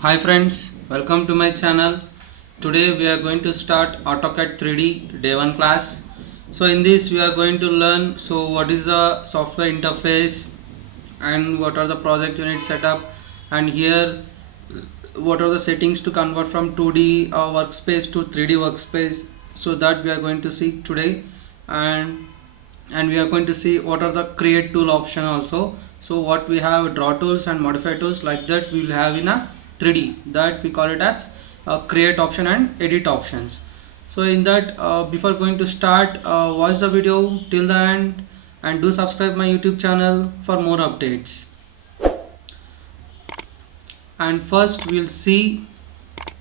Hi friends, welcome to my channel. Today we are going to start Autocad 3D Day 1 class. So in this we are going to learn what is the software interface and what are the project unit setup, and here what are the settings to convert from 2D workspace to 3D workspace. So that we are going to see today, and we are going to see what are the create tool option also. So what we have draw tools and modify tools, like that we will have in a 3D, that we call it as create option and edit options. So in that before going to start, watch the video till the end and do subscribe my YouTube channel for more updates. And first we'll see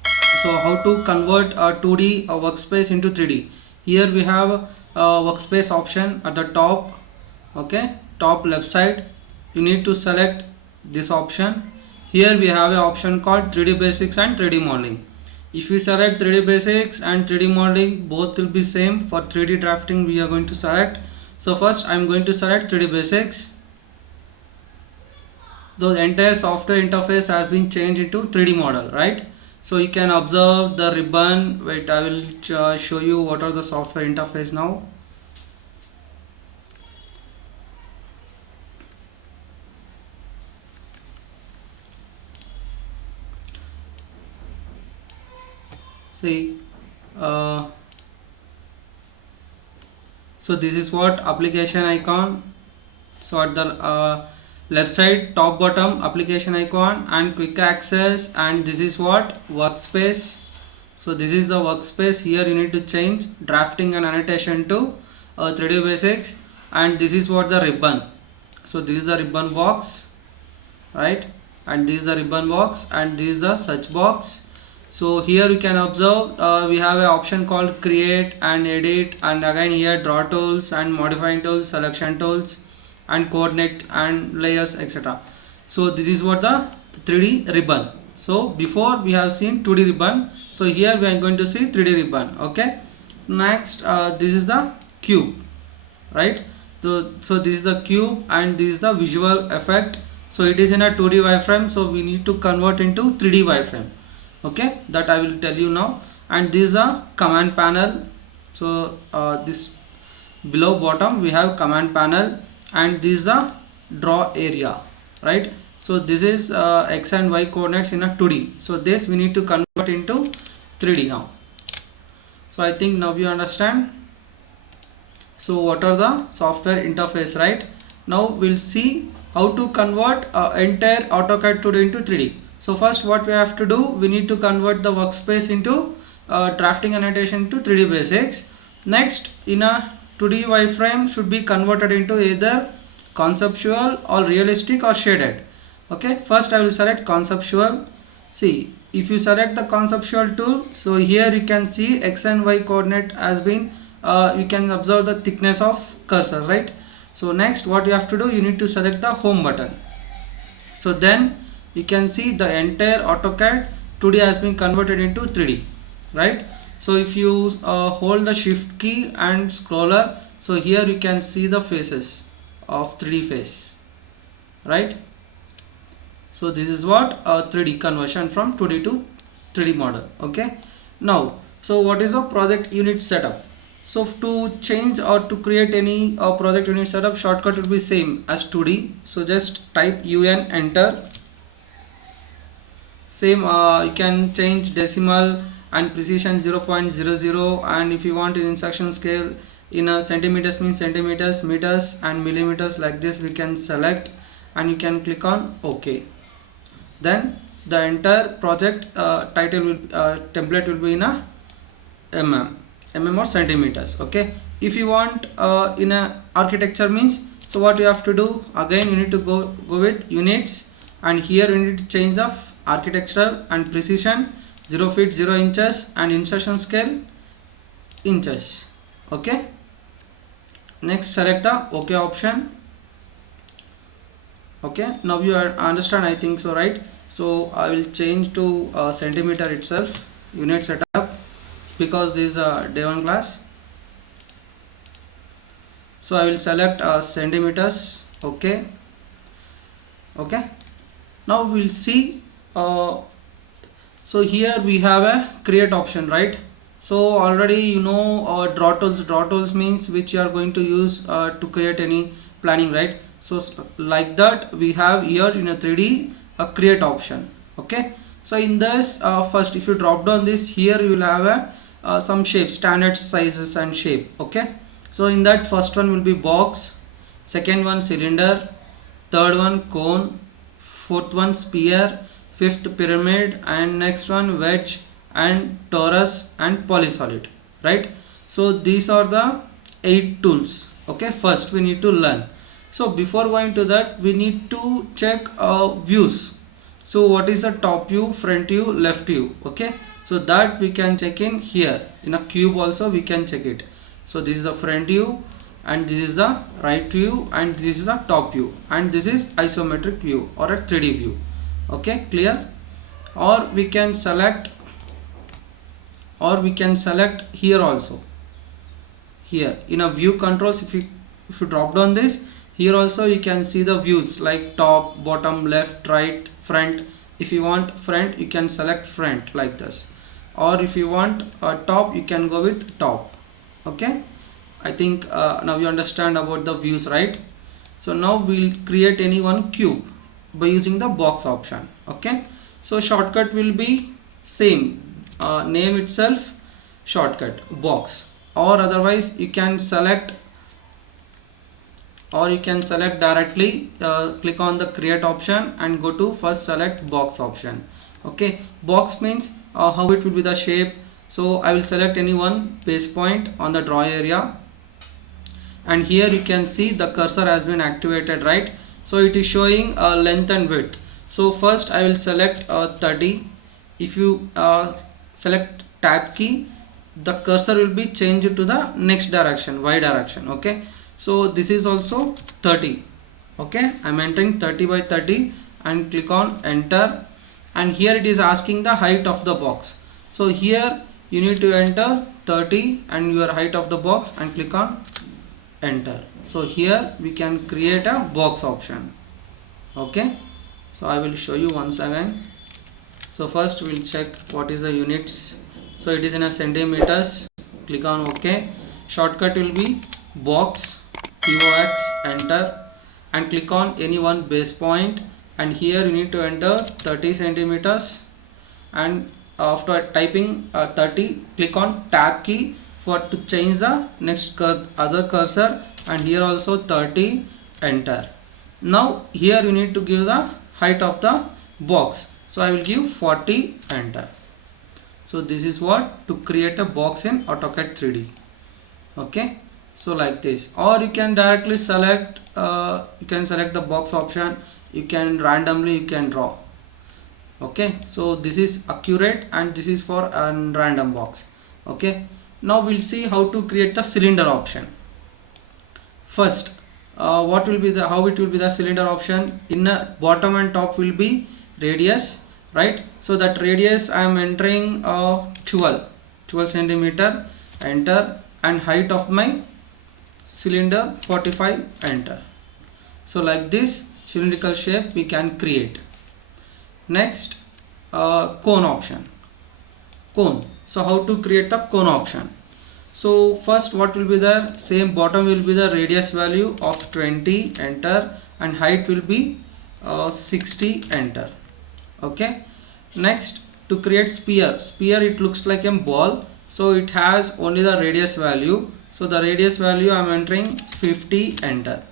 how to convert a 2D workspace into 3D. Here we have a workspace option at the top. Okay, top left side you need to select this option. Here we have an option called 3D basics and 3D modeling. If we select 3D basics and 3D modeling, both will be same. For 3D drafting we are going to select. So first I am going to select 3D basics. So the entire software interface has been changed into 3D model, right? So you can observe the ribbon. Wait, I will show you what are the software interface now. See, so this is what application icon. So at the left side top bottom application icon and quick access, and this is what workspace. So this is the workspace. Here you need to change drafting and annotation to 3D basics, and this is what the ribbon. So this is the ribbon box, right? And this is the ribbon box, and this is the search box. So here you can observe we have an option called create and edit, and again here draw tools and modifying tools, selection tools and coordinate and layers, etc. So this is what the 3D ribbon. So before we have seen 2D ribbon, so here we are going to see 3D ribbon. Okay, next this is the cube, right? So this is the cube and this is the visual effect. So it is in a 2D wireframe, so we need to convert into 3D wireframe. Okay, that I will tell you now. And this is a command panel. So this below bottom we have command panel, and this is the draw area, right? So this is x and y coordinates in a 2D. So this we need to convert into 3D now. So I think now you understand. So what are the software interface, right? Now we'll see how to convert entire AutoCAD 2D into 3D. So first what we have to do, we need to convert the workspace into drafting annotation to 3D basics. Next, in a 2D wireframe should be converted into either conceptual or realistic or shaded. Okay, first I will select conceptual. See, if you select the conceptual tool, so here you can see x and y coordinate has been you can observe the thickness of cursor, right? So next what you have to do, you need to select the home button. So then you can see the entire AutoCAD 2D has been converted into 3D, right? So if you hold the shift key and scroller, so here you can see the faces of 3D face, right? So this is what 3D conversion from 2D to 3D model. Okay, now so what is a project unit setup? So to change or to create any project unit setup, shortcut will be same as 2D. So just type UN, enter. Same you can change decimal and precision 0.00, and if you want an instruction scale in a centimeters means centimeters, meters and millimeters, like this we can select, and you can click on OK. Then the entire project title will template will be in a mm or centimeters. Okay, if you want in a architecture means, so what you have to do, again you need to go with units, and here you need to change the architectural and precision 0 feet 0 inches and insertion scale inches. Okay, next select the OK option. Okay, now you understand, I think so, right? So I will change to centimeter itself, unit setup, because this is a day 1 class. So I will select centimeters. Okay, now we'll see So here we have a create option, right? So already you know draw tools means which you are going to use to create any planning, right? So like that we have here in a 3D a create option. Okay, so in this first if you drop down this, here you will have a some shapes, standard sizes and shape. Okay, so in that first one will be box, second one cylinder, third one cone, fourth one sphere, fifth pyramid, and next one wedge and torus and polysolid, right? So these are the 8 tools. Okay, first we need to learn. So before going to that, we need to check views. So what is the top view, front view, left view? Okay, so that we can check in here. In a cube also we can check it. So this is the front view, and this is the right view, and this is the top view, and this is isometric view or a 3D view. Okay, clear? Or we can select here also. Here in a view controls, if you drop down this, here also you can see the views like top, bottom, left, right, front. If you want front, you can select front like this, or if you want top, you can go with top. Okay, I think now you understand about the views, right? So now we'll create any one cube by using the box option. Okay, so shortcut will be same, name itself shortcut box, or otherwise you can select directly, click on the create option and go to first select box option. Okay, box means how it will be the shape. So I will select any one base point on the draw area, and here you can see the cursor has been activated, right? So it is showing length and width. So first I will select 30. If you select tab key, the cursor will be changed to the next direction, y direction. Okay, so this is also 30. Okay, I'm entering 30 by 30 and click on enter, and here it is asking the height of the box. So here you need to enter 30 and your height of the box and click on enter. So here we can create a box option. Okay, so I will show you once again. So first we'll check what is the units. So it is in a centimeters. Click on OK. Shortcut will be box, POX, enter, and click on any one base point, and here you need to enter 30 centimeters, and after typing 30, click on tab key for to change the next other cursor, and here also 30, enter. Now here you need to give the height of the box. So I will give 40, enter. So this is what to create a box in AutoCAD 3D. Okay, so like this, or you can directly select the box option. You can randomly draw. Okay, so this is accurate and this is for a random box. Okay, now we'll see how to create the cylinder option. First, how it will be the cylinder option. In the bottom and top will be radius, right? So that radius I am entering 12 centimeter, enter, and height of my cylinder 45, enter. So like this cylindrical shape we can create. Next, cone option. Cone. So how to create the cone option? So first what will be there? Same, bottom will be the radius value of 20, enter, and height will be 60, enter. Okay. Next, to create sphere. Sphere, it looks like a ball, so it has only the radius value. So the radius value I am entering 50, enter.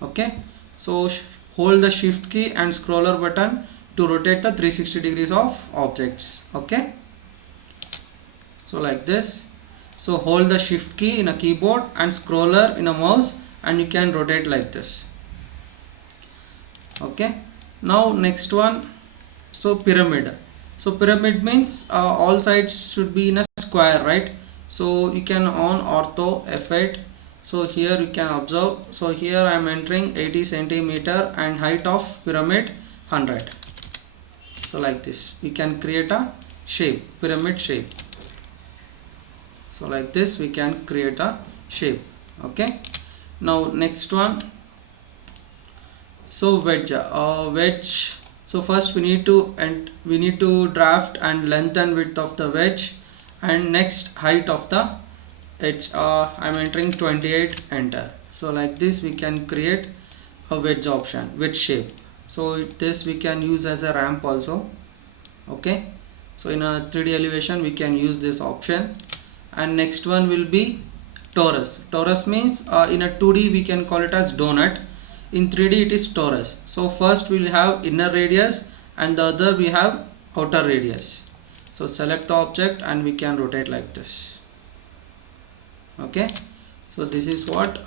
Okay. So hold the shift key and scroller button to rotate the 360 degrees of objects. Okay, so like this. So hold the shift key in a keyboard and scroller in a mouse, and you can rotate like this. Okay, now next one. So pyramid. So pyramid means all sides should be in a square, right? So you can on ortho F8. So here you can observe. So here I am entering 80 centimeter and height of pyramid 100. So like this we can create a shape, pyramid shape. So like this we can create a shape. Okay, now next one. So wedge. So first we need to draft and length and width of the wedge, and next height of the edge. I'm entering 28, enter. So like this we can create a wedge option, wedge shape. So this we can use as a ramp also. Okay, so in a 3D elevation we can use this option. And next one will be torus. Torus means in a 2D we can call it as donut, in 3D it is torus. So first we will have inner radius and the other we have outer radius. So select the object and we can rotate like this. Okay, so this is what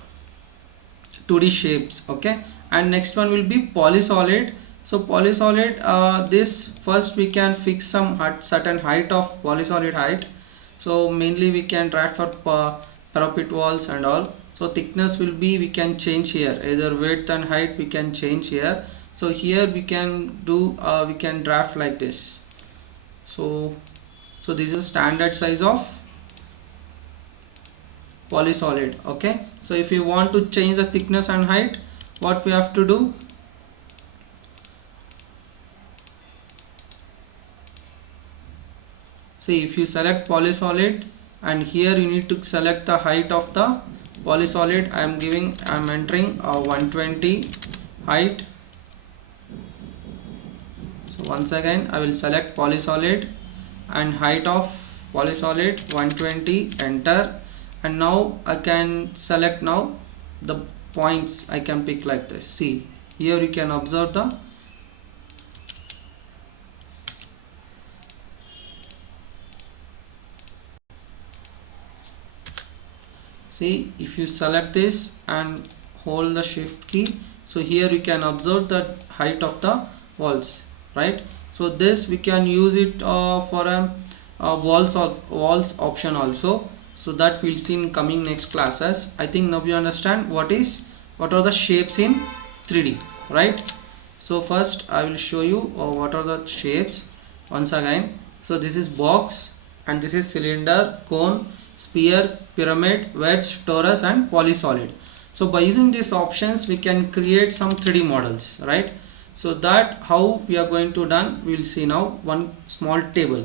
2D shapes. Okay, and next one will be polysolid. So polysolid, this first we can fix some certain height of polysolid height. So mainly we can draft for parapet walls and all. So thickness will be, we can change here, either width and height we can change here. So here we can do we can draft like this. So this is standard size of polysolid. Okay, so if you want to change the thickness and height, what we have to do, see, if you select polysolid and here you need to select the height of the polysolid. I'm entering 120 height. So once again I will select polysolid and height of polysolid 120, enter. And now I can select now the points I can pick like this. See, here you can observe the see, if you select this and hold the shift key, so here you can observe the height of the walls, right? So this we can use it for a walls option also. So that we'll see in coming next classes. I think now you understand what are the shapes in 3D, right? So first I will show you what are the shapes once again. So this is box, and this is cylinder, cone, sphere, pyramid, wedge, torus and polysolid. So by using these options we can create some 3D models, right? So that how we are going to done, we will see now. One small table.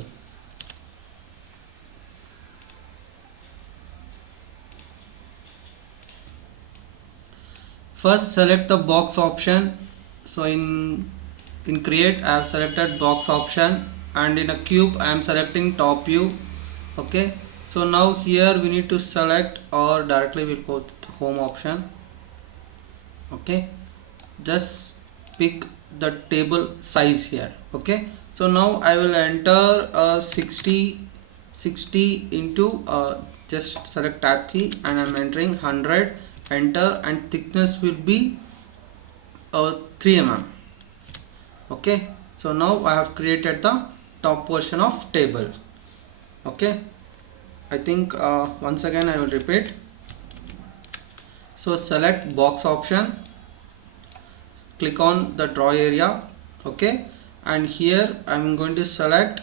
First select the box option. So in create I have selected box option, and in a cube I am selecting top view. Okay, so now here we need to select, or directly we'll go to the home option. Okay, just pick the table size here. Okay, so now I will enter 60 into just select tab key and I'm entering 100, enter, and thickness will be 3 mm. Okay, so now I have created the top portion of table. Okay, I think once again I will repeat. So select box option, click on the draw area. Okay, and here I'm going to select,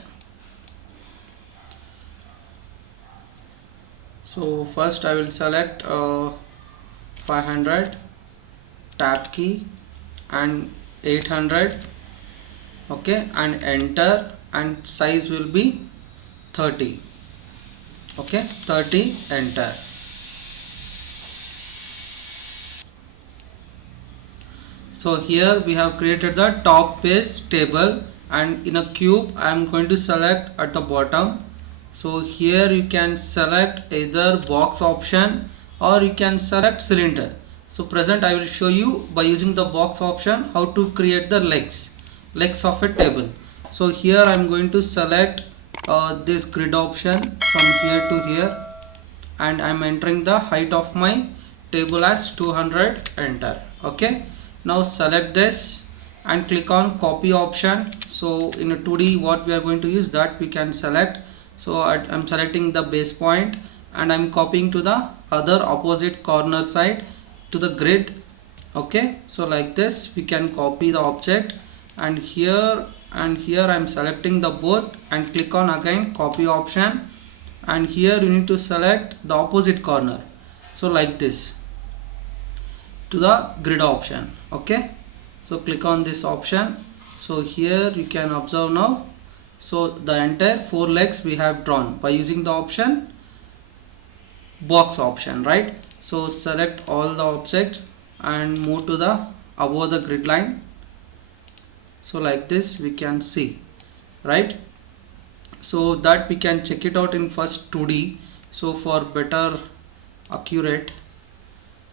so first I will select 500, tab key, and 800. Okay, and enter, and size will be 30. Okay, 30, enter. So here we have created the top base table, and in a cube I am going to select at the bottom. So here you can select either box option or you can select cylinder. So present I will show you by using the box option how to create the legs of a table. So here I am going to select this grid option from here to here, and I am entering the height of my table as 200, enter. Okay, now select this and click on copy option. So in a 2D what we are going to use, that we can select. So I'm selecting the base point and I'm copying to the other opposite corner side to the grid. Okay, so like this we can copy the object, and here I'm selecting the both and click on again copy option, and here you need to select the opposite corner. So like this to the grid option. Okay, so click on this option So here you can observe now. So the entire 4 legs we have drawn by using the option box option, right? So select all the objects and move to the above the grid line. So like this we can see, right? So that we can check it out in first 2D. So for better accurate,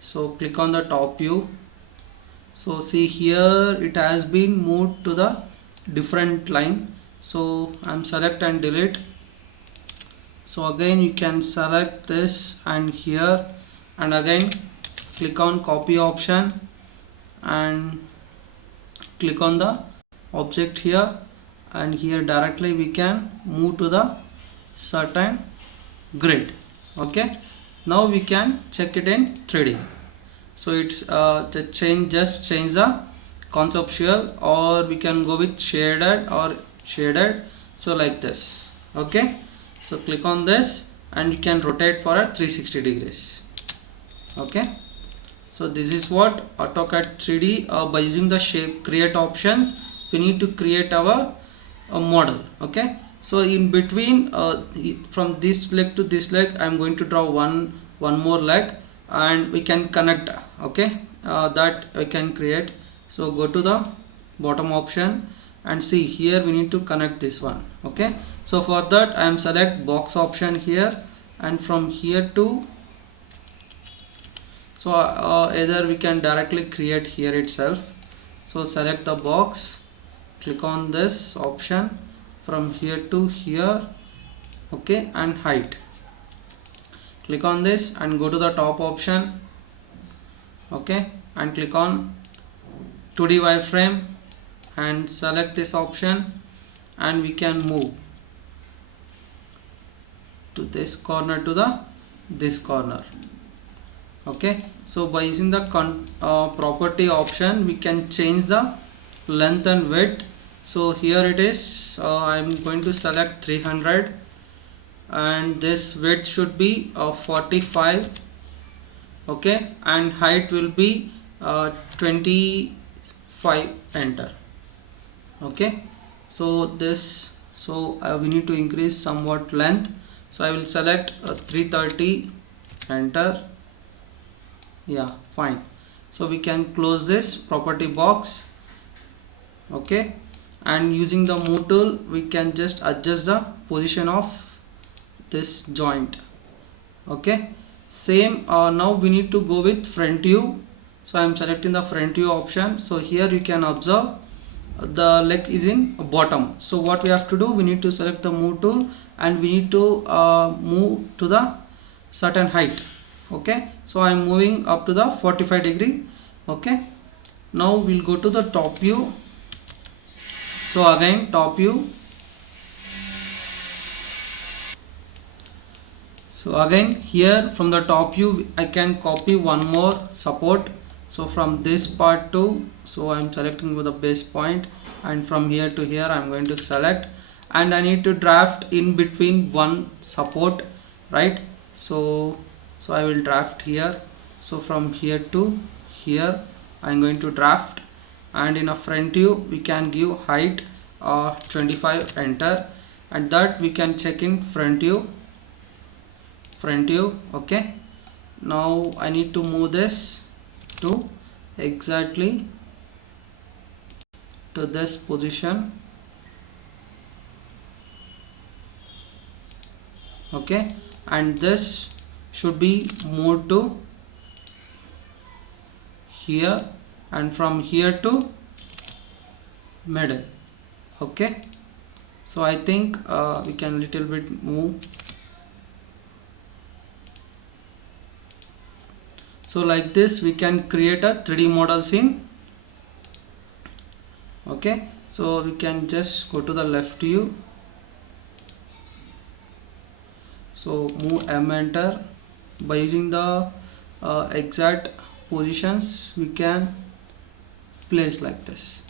so click on the top view. So see here it has been moved to the different line. So I'm select and delete. So again you can select this and here, and again click on copy option and click on the object here, and here directly we can move to the certain grid. Okay, now we can check it in 3D. So it's the just change the conceptual, or we can go with shaded or shaded. So like this. Okay, so click on this and you can rotate for a 360 degrees. Okay, so this is what AutoCAD 3D, by using the shape create options we need to create our model. Okay, so in between from this leg to this leg I'm going to draw one more leg, and we can connect. Okay, that I can create. So go to the bottom option and see here we need to connect this one. Okay, so for that I am select box option here, and from here to, so either we can directly create here itself. So select the box, click on this option from here to here. Okay, and height, click on this and go to the top option. Okay, and click on 2D wireframe and select this option, and we can move to this corner to the this corner. Okay, so by using the property option we can change the length and width. So here it is, I'm going to select 300, and this width should be 45. Okay, and height will be 25. Enter. Okay, so this, so we need to increase somewhat length. So I will select 330. Enter. Yeah, fine. So we can close this property box. Okay, and using the move tool we can just adjust the position of this joint. Okay, same, now we need to go with front view. So I am selecting the front view option. So here you can observe the leg is in bottom. So what we have to do, we need to select the move tool and we need to move to the certain height. Okay, so I am moving up to the 45 degree. Okay, now we'll go to the top view. So again top view. So again here from the top view I can copy one more support. So from this part to, so I am selecting with the base point, and from here to here I am going to select, and I need to draft in between one support, right? So I will draft here. So from here to here I am going to draft, and in a front view we can give height 25. Enter, and that we can check in front view. Okay, now I need to move this to exactly to this position. Okay, and this should be moved to here, and from here to middle. Okay, so I think we can little bit move. So like this we can create a 3D model scene. Okay, so we can just go to the left view. So move M, enter. By using the exact positions we can place like this.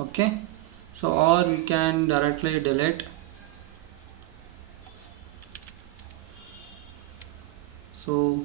Okay, so or we can directly delete. So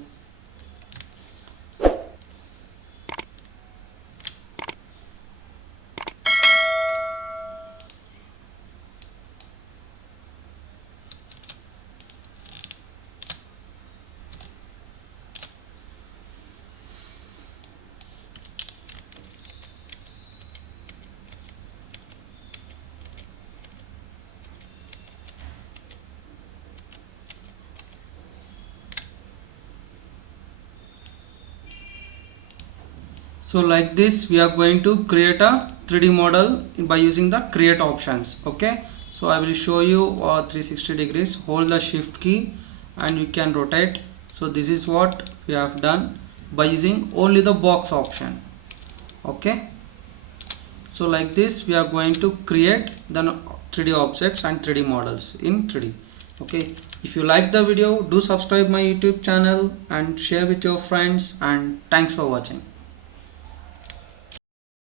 So like this we are going to create a 3D model by using the create options. Okay, so I will show you 360 degrees. Hold the shift key and you can rotate. So this is what we have done by using only the box option. Okay, so like this we are going to create the 3D objects and 3D models in 3D. Okay, if you like the video, do subscribe my YouTube channel and share with your friends, and thanks for watching.